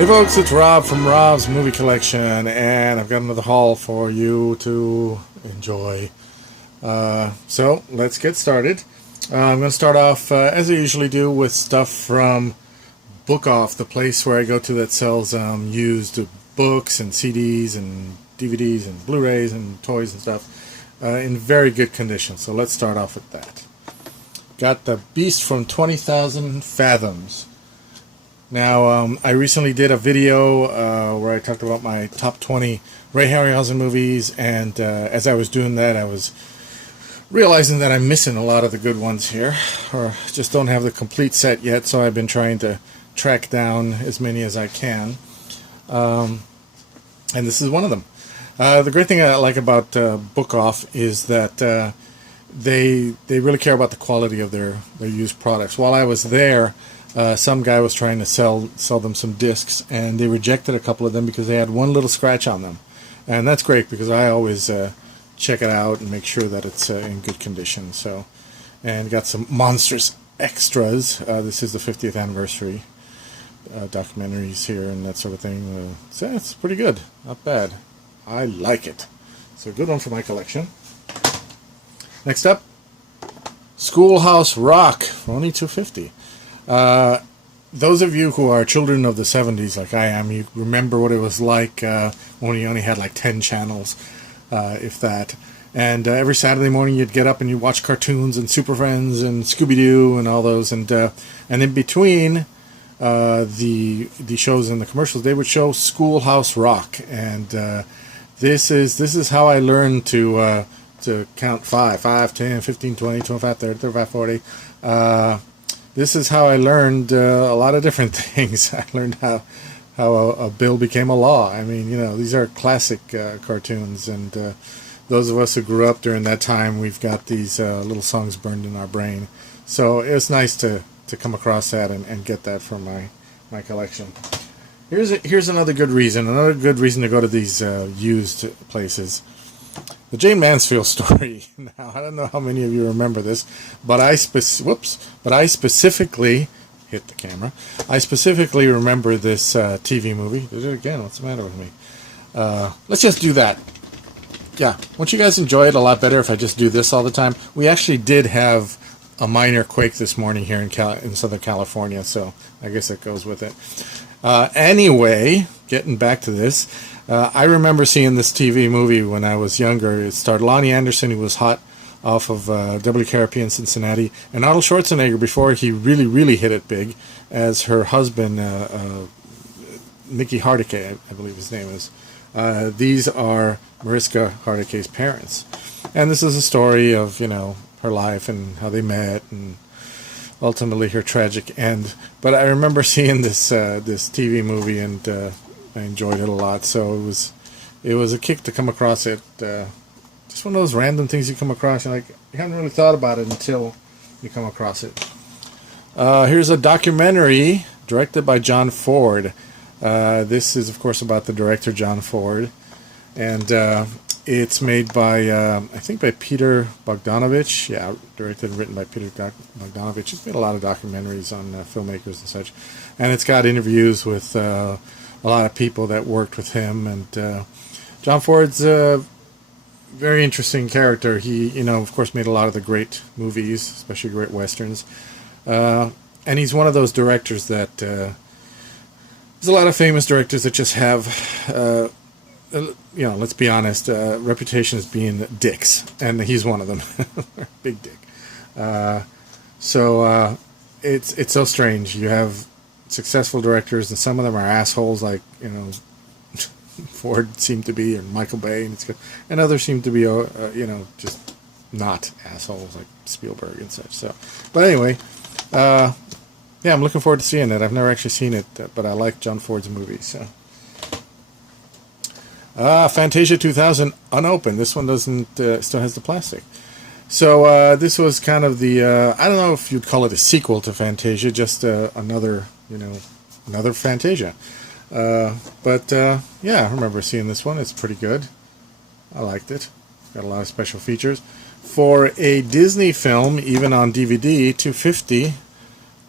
Hey folks, it's Rob from Rob's Movie Collection, and I've got another haul for you to enjoy. So let's get started. I'm going to start off, as I usually do, with stuff from Book Off, the place where I go to that sells used books and CDs and DVDs and Blu-rays and toys and stuff in very good condition. So let's start off with that. Got The Beast from 20,000 Fathoms. Now, I recently did a video where I talked about my top 20 Ray Harryhausen movies, and as I was doing that, I was realizing that I'm missing a lot of the good ones here, or just don't have the complete set yet, so I've been trying to track down as many as I can, and this is one of them. The great thing I like about Book Off is that they really care about the quality of their used products. While I was there, some guy was trying to sell them some discs, and they rejected a couple of them because they had one little scratch on them. And that's great because I always check it out and make sure that it's in good condition. So, and got some monstrous extras. This is the 50th anniversary documentaries here and that sort of thing. So it's pretty good, not bad. I like it. So a good one for my collection. Next up, Schoolhouse Rock for only $2.50. Those of you who are children of the 70s like I am, you remember what it was like when you only had like 10 channels, if that. And every Saturday morning you'd get up and you'd watch cartoons and Super Friends and Scooby-Doo and all those. And in between the shows and the commercials, they would show Schoolhouse Rock. And this is how I learned to count 5, 10, 15, 20, 25, 30, 35, 40. This is how I learned a lot of different things. I learned how a bill became a law. I mean, you know, these are classic cartoons, and those of us who grew up during that time, we've got these little songs burned in our brain. So it was nice to come across that and get that from my collection. Here's another good reason to go to these used places. The Jay Mansfield Story. Now, I don't know how many of you remember this, but I specifically hit the camera. I specifically remember this TV movie. Did it again? What's the matter with me? Let's just do that. Yeah, won't you guys enjoy it a lot better if I just do this all the time? We actually did have a minor quake this morning here in Southern California, so I guess that goes with it. Anyway, getting back to this. I remember seeing this TV movie when I was younger. It starred Lonnie Anderson, who was hot off of WKRP in Cincinnati, and Arnold Schwarzenegger before he really hit it big as her husband, Mickey Hardacre, I believe his name is. These are Mariska Hargitay's parents. And this is a story of, you know, her life and how they met and ultimately her tragic end. But I remember seeing this TV movie, and I enjoyed it a lot, so it was a kick to come across it. Just one of those random things you come across, and you haven't really thought about it until you come across it. Here's a documentary directed by John Ford. This is, of course, about the director John Ford, and it's made by I think by Peter Bogdanovich. Yeah, directed and written by Peter Bogdanovich. He's made a lot of documentaries on filmmakers and such, and it's got interviews with a lot of people that worked with him, and John Ford's a very interesting character. He, you know, of course, made a lot of the great movies, especially great westerns, and he's one of those directors that there's a lot of famous directors that just have, you know, let's be honest, reputation as being dicks, and he's one of them. Big dick. So it's so strange. You have successful directors, and some of them are assholes, like, you know, Ford seemed to be, or Michael Bay, and others seem to be, you know, just not assholes, like Spielberg and such. So, but anyway, yeah, I'm looking forward to seeing it. I've never actually seen it, but I like John Ford's movies. So, Fantasia 2000 unopened. This one doesn't still has the plastic. So this was kind of the I don't know if you'd call it a sequel to Fantasia, just another, you know, another Fantasia. But yeah, I remember seeing this one. It's pretty good. I liked it. Got a lot of special features. For a Disney film, even on DVD, $250.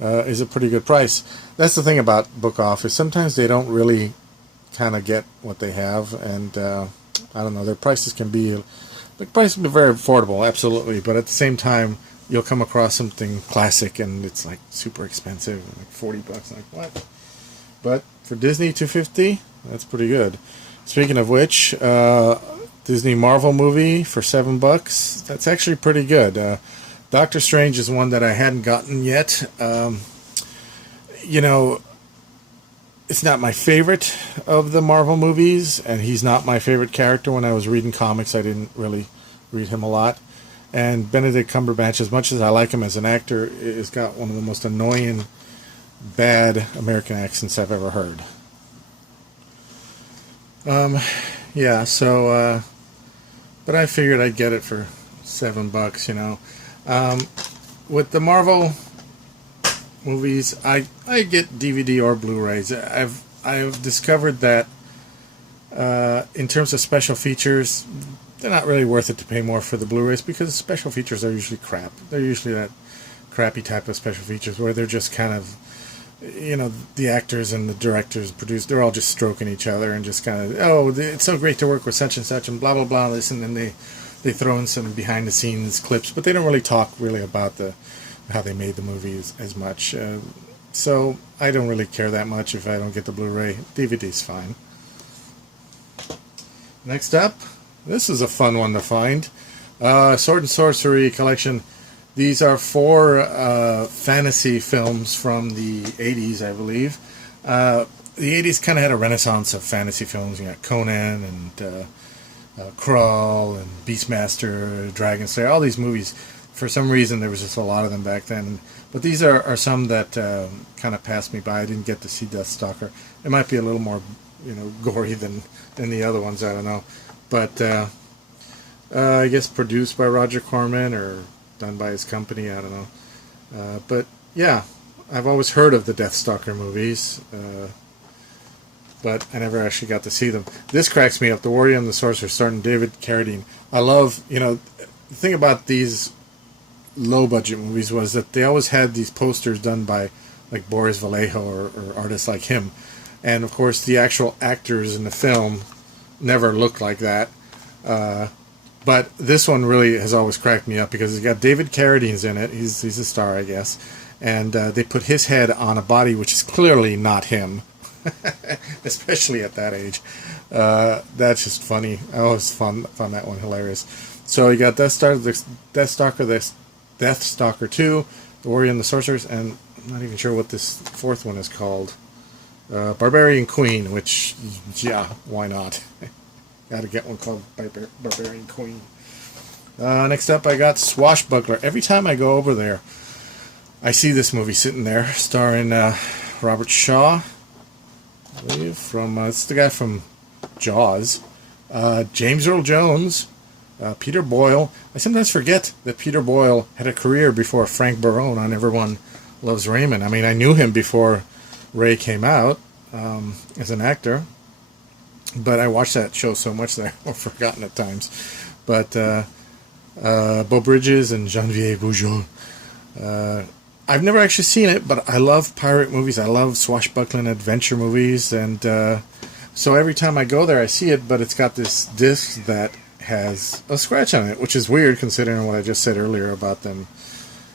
is a pretty good price. That's the thing about Book Off, is sometimes they don't really kind of get what they have, and I don't know, their prices can be very affordable, absolutely, but at the same time you'll come across something classic and it's like super expensive, like $40, like what? But for Disney, $250, that's pretty good. Speaking of which, Disney Marvel movie for $7, that's actually pretty good. Doctor Strange is one that I hadn't gotten yet. You know, it's not my favorite of the Marvel movies, and he's not my favorite character. When I was reading comics, I didn't really read him a lot. And Benedict Cumberbatch, as much as I like him as an actor, has got one of the most annoying, bad American accents I've ever heard. Yeah, so, but I figured I'd get it for $7, you know. With the Marvel movies, I get DVD or Blu-rays. I've discovered that in terms of special features, they're not really worth it to pay more for the Blu-rays, because special features are usually crap. They're usually that crappy type of special features where they're just kind of, you know, the actors and the directors, they're all just stroking each other and just kind of, oh, it's so great to work with such and such and blah, blah, blah, this, and then they throw in some behind-the-scenes clips, but they don't really talk really about how they made the movies as much. So I don't really care that much if I don't get the Blu-ray. DVD's fine. Next up, this is a fun one to find. Sword and Sorcery collection. These are 4 fantasy films from the 80s, I believe. The 80s kind of had a renaissance of fantasy films. You got Conan and Krull and Beastmaster, Dragon Slayer, all these movies. For some reason, there was just a lot of them back then. But these are some that kind of passed me by. I didn't get to see Deathstalker. It might be a little more, you know, gory than the other ones. I don't know. But I guess produced by Roger Corman or done by his company. I don't know. But yeah, I've always heard of the Deathstalker movies. But I never actually got to see them. This cracks me up. The Warrior and the Sorcerer, starring David Carradine. I love, you know, the thing about these low-budget movies was that they always had these posters done by, like, Boris Vallejo or artists like him. And, of course, the actual actors in the film never looked like that. But this one really has always cracked me up because it's got David Carradine's in it. He's a star, I guess. And they put his head on a body which is clearly not him. Especially at that age. That's just funny. I always found that one hilarious. So you got Deathstalker 2, The Warrior and the Sorcerers, and I'm not even sure what this 4th one is called. Barbarian Queen, which, yeah, why not? Gotta get one called Barbarian Queen. Next up, I got Swashbuckler. Every time I go over there, I see this movie sitting there, starring Robert Shaw. I believe it's the guy from Jaws, James Earl Jones, Peter Boyle. I sometimes forget that Peter Boyle had a career before Frank Barone on Everyone Loves Raymond. I mean, I knew him before Ray came out as an actor, but I watched that show so much that I've forgotten at times. But Beau Bridges and Geneviève Bujold. I've never actually seen it, but I love pirate movies. I love swashbuckling adventure movies, and so every time I go there, I see it, but it's got this disc that has a scratch on it, which is weird considering what I just said earlier about them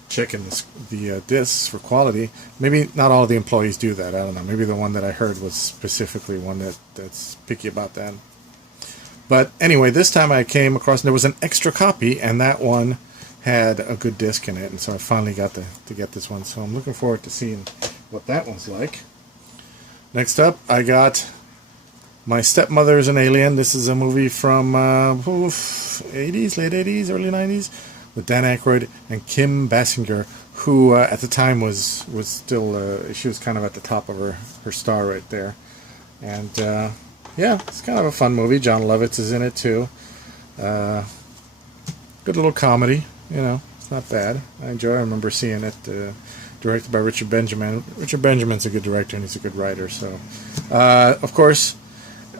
checking the discs for quality. Maybe not all of the employees do that. I don't know. Maybe the one that I heard was specifically one that's picky about that. But anyway, this time I came across, and there was an extra copy, and that one had a good disc in it, and so I finally got to get this one. So I'm looking forward to seeing what that one's like. Next up, I got My Stepmother is an Alien. This is a movie from 80s, late 80s, early 90s, with Dan Aykroyd and Kim Basinger, who at the time was still, she was kind of at the top of her star right there. And yeah, it's kind of a fun movie. John Lovitz is in it too. Good little comedy. You know, it's not bad. I remember seeing it, directed by Richard Benjamin. Richard Benjamin's a good director and he's a good writer. So, of course,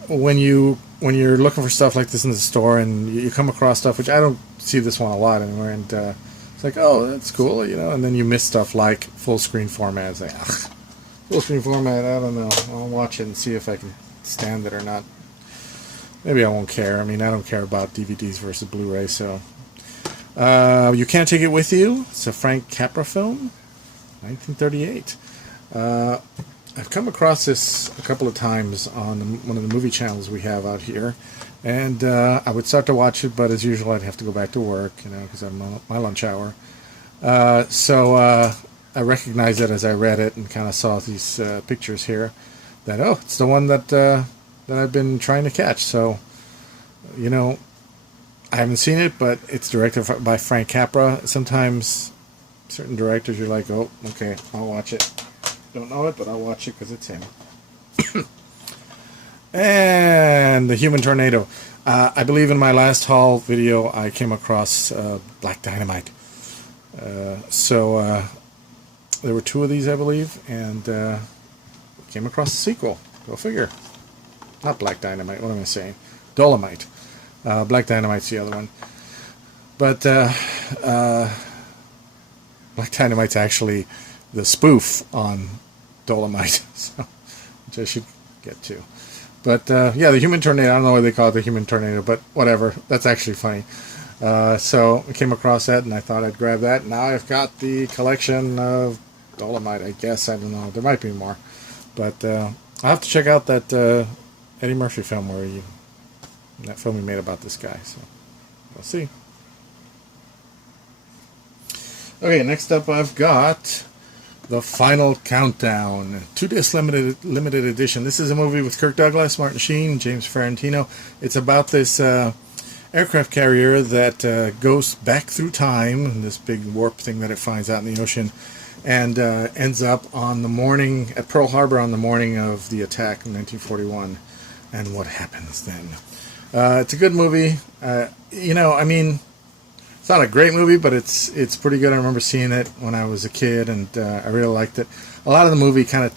when you're looking for stuff like this in the store and you come across stuff, which I don't see this one a lot anymore, and It's like, oh, that's cool, you know, and then you miss stuff like full screen format. It's like, ugh, full screen format, I don't know. I'll watch it and see if I can stand it or not. Maybe I won't care. I mean, I don't care about DVDs versus Blu-ray, so. You Can't Take It With You. It's a Frank Capra film, 1938. I've come across this a couple of times on one of the movie channels we have out here, and I would start to watch it, but as usual, I'd have to go back to work, you know, because I'm on my lunch hour. So I recognized it as I read it and kind of saw these pictures here. That it's the one that I've been trying to catch. So, you know, I haven't seen it, but it's directed by Frank Capra. Sometimes certain directors, you're like, oh, okay, I'll watch it. Don't know it, but I'll watch it because it's him. And The Human Tornado. I believe in my last haul video, I came across Black Dynamite. So there were 2 of these, I believe, and came across the sequel. Go figure. Not Black Dynamite, what am I saying? Dolomite. Black Dynamite's the other one. But Black Dynamite's actually the spoof on Dolomite, so, which I should get to. But yeah, The Human Tornado, I don't know why they call it The Human Tornado, but whatever. That's actually funny. So I came across that, and I thought I'd grab that. Now I've got the collection of Dolomite, I guess. I don't know. There might be more. But I'll have to check out that Eddie Murphy film that film he made about this guy. So we'll see. Okay, next up I've got The Final Countdown, 2-disc limited edition. This is a movie with Kirk Douglas, Martin Sheen, James Ferrantino. It's about this aircraft carrier that goes back through time, this big warp thing that it finds out in the ocean, and ends up on the morning at Pearl Harbor on the morning of the attack in 1941. And what happens then? It's a good movie. You know, I mean, it's not a great movie, but it's pretty good. I remember seeing it when I was a kid, and I really liked it. A lot of the movie kind of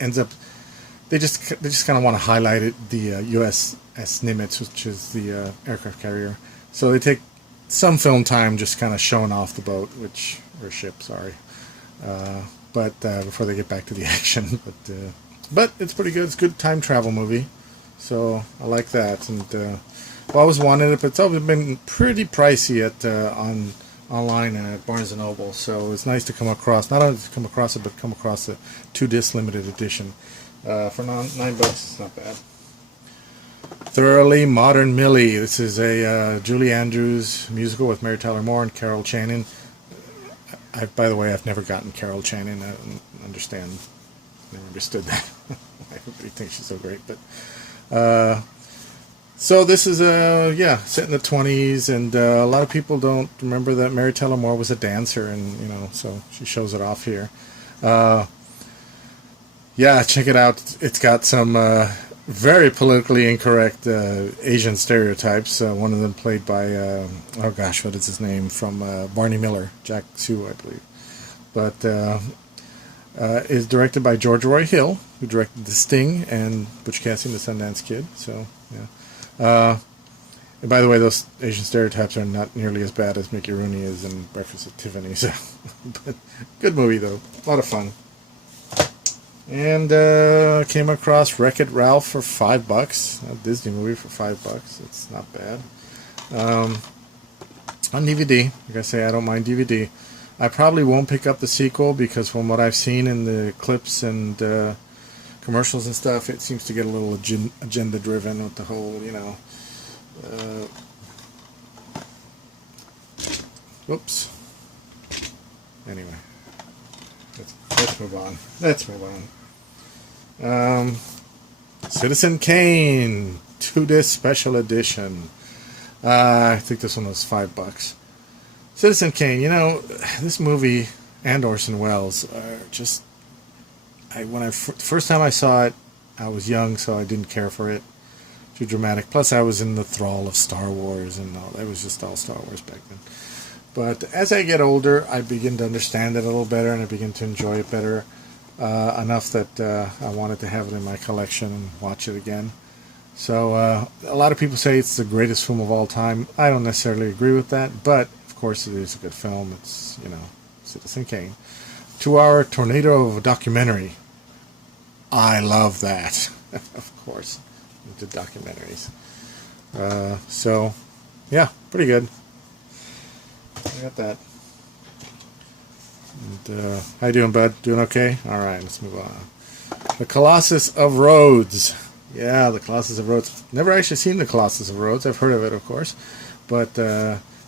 ends up. They just kind of want to highlight it, the USS Nimitz, which is the aircraft carrier. So they take some film time just kind of showing off the boat, or ship, sorry. But before they get back to the action, but it's pretty good. It's a good time travel movie, so I like that. And I always wanted it, but it's always been pretty pricey at online and at Barnes & Noble. So it's nice to come across, not only to come across it, but come across the 2-disc limited edition for $9. It's not bad. Thoroughly Modern Millie. This is a Julie Andrews musical with Mary Tyler Moore and Carol Channing. By the way, I've never gotten Carol Channing. I don't understand. Never understood that. Everybody thinks she's so great, but so this is set in the 20s, and a lot of people don't remember that Mary Tyler Moore was a dancer, and you know, so she shows it off here. Yeah, check it out. It's got some very politically incorrect Asian stereotypes. One of them played by oh gosh, what is his name, from Barney Miller, Jack Sue, I believe. But is directed by George Roy Hill, who directed The Sting and Butch Cassidy and the Sundance Kid. So yeah. And by the way, those Asian stereotypes are not nearly as bad as Mickey Rooney is in Breakfast at Tiffany. So, but good movie though, a lot of fun. And came across Wreck-It Ralph for $5. A Disney movie for $5. It's not bad. On DVD, like I say, I don't mind DVD. I probably won't pick up the sequel because from what I've seen in the clips and commercials and stuff, it seems to get a little agenda-driven with the whole, you know. Whoops. Anyway. Let's move on. Let's move on. Citizen Kane, 2-disc special edition. I think this one was $5. Citizen Kane, you know, this movie and Orson Welles are just. First time I saw it, I was young, so I didn't care for it. Too dramatic. Plus, I was in the thrall of Star Wars, and all. It was just all Star Wars back then. But as I get older, I begin to understand it a little better, and I begin to enjoy it better enough that I wanted to have it in my collection and watch it again. So a lot of people say it's the greatest film of all time. I don't necessarily agree with that, but of course, it is a good film. It's, Citizen Kane. 2-hour tornado of a documentary. I love that. Of course, into documentaries. So, yeah, pretty good. I got that. And, how you doing, bud? Doing okay? All right, let's move on. The Colossus of Rhodes. Yeah, the Colossus of Rhodes. Never actually seen the Colossus of Rhodes. I've heard of it, of course. But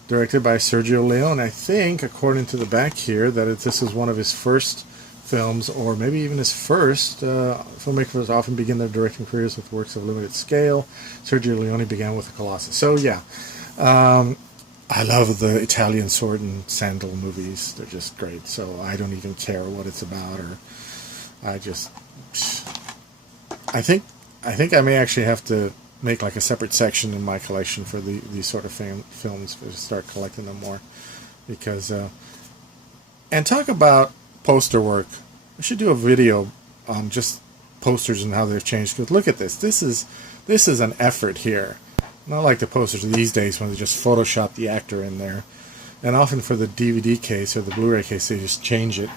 directed by Sergio Leone. I think, according to the back here, that this is one of his first films, or maybe even his first. Filmmakers often begin their directing careers with works of limited scale. Sergio Leone began with the Colossus. So, yeah. I love the Italian sword and sandal movies. They're just great. So I don't even care what it's about, or I think I may actually have to make like a separate section in my collection for these sort of films, to start collecting them more. Because and talk about poster work. I should do a video on just posters and how they've changed. Because look at this. This is an effort here. Not like the posters these days when they just Photoshop the actor in there. And often for the DVD case or the Blu-ray case, they just change it.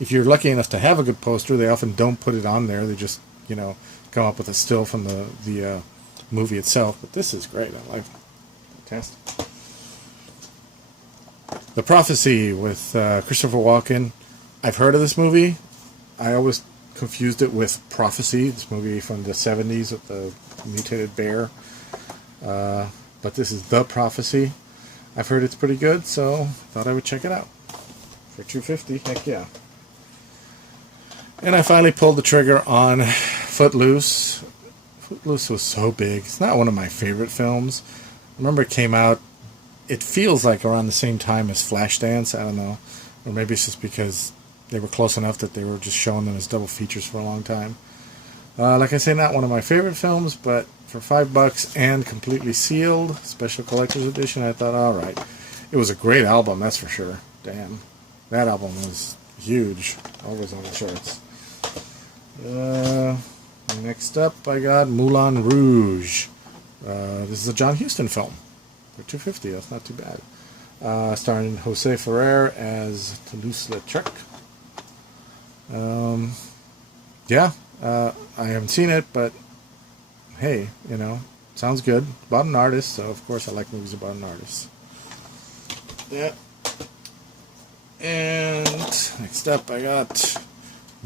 If you're lucky enough to have a good poster, they often don't put it on there. They just, come up with a still from the movie itself. But this is great. I like it. Fantastic. The Prophecy with Christopher Walken. I've heard of this movie. I always confused it with Prophecy, this movie from the 70s with the mutated bear. But this is The Prophecy. I've heard it's pretty good, so thought I would check it out. For $2.50, heck yeah. And I finally pulled the trigger on Footloose. Footloose was so big. It's not one of my favorite films. I remember it came out, it feels like around the same time as Flashdance. I don't know. Or maybe it's just because they were close enough that they were just showing them as double features for a long time. Like I say, not one of my favorite films, but for $5 and completely sealed, special collector's edition, I thought, all right. It was a great album, that's for sure. Damn, that album was huge. Always on the charts. Next up, I got Moulin Rouge. This is a John Huston film for $2.50. That's not too bad. Starring Jose Ferrer as Toulouse-Lautrec. Yeah. I haven't seen it, but hey, sounds good. About an artist, so of course I like movies about an artist. Yeah. And next up I got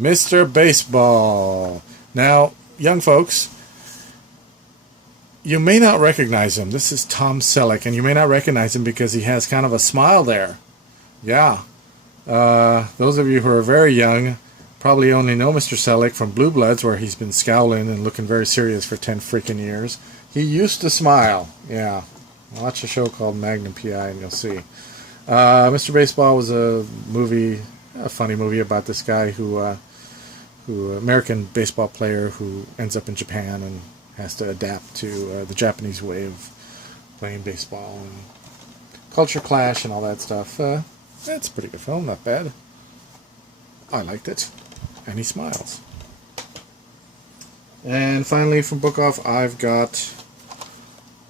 Mr. Baseball. Now, young folks, you may not recognize him. This is Tom Selleck, and you may not recognize him because he has kind of a smile there. Yeah. Those of you who are very young probably only know Mr. Selleck from Blue Bloods, where he's been scowling and looking very serious for 10 freaking years. He used to smile. Yeah. Watch a show called Magnum P.I. and you'll see. Mr. Baseball was a funny movie about this guy who American baseball player who ends up in Japan and has to adapt to the Japanese way of playing baseball and culture clash and all that stuff. That's a pretty good film, not bad. I liked it. And he smiles. And finally, from Book Off, I've got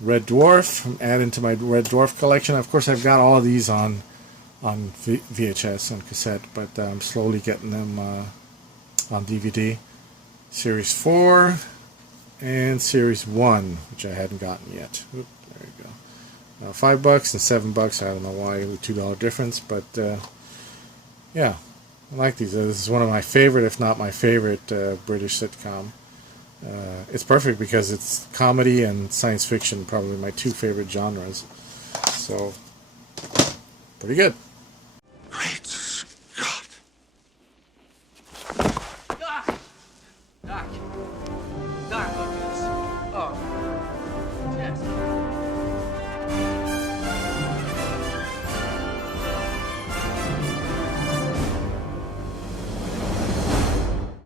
Red Dwarf. I'm adding to my Red Dwarf collection. Of course, I've got all of these on VHS and cassette, but I'm slowly getting them on DVD. Series 4 and Series 1, which I hadn't gotten yet. Oop, there you go. $5 and $7. I don't know why, the $2 difference, but yeah. I like these. This is one of my favorite, if not my favorite, British sitcom. It's perfect because it's comedy and science fiction, probably my two favorite genres. So, pretty good.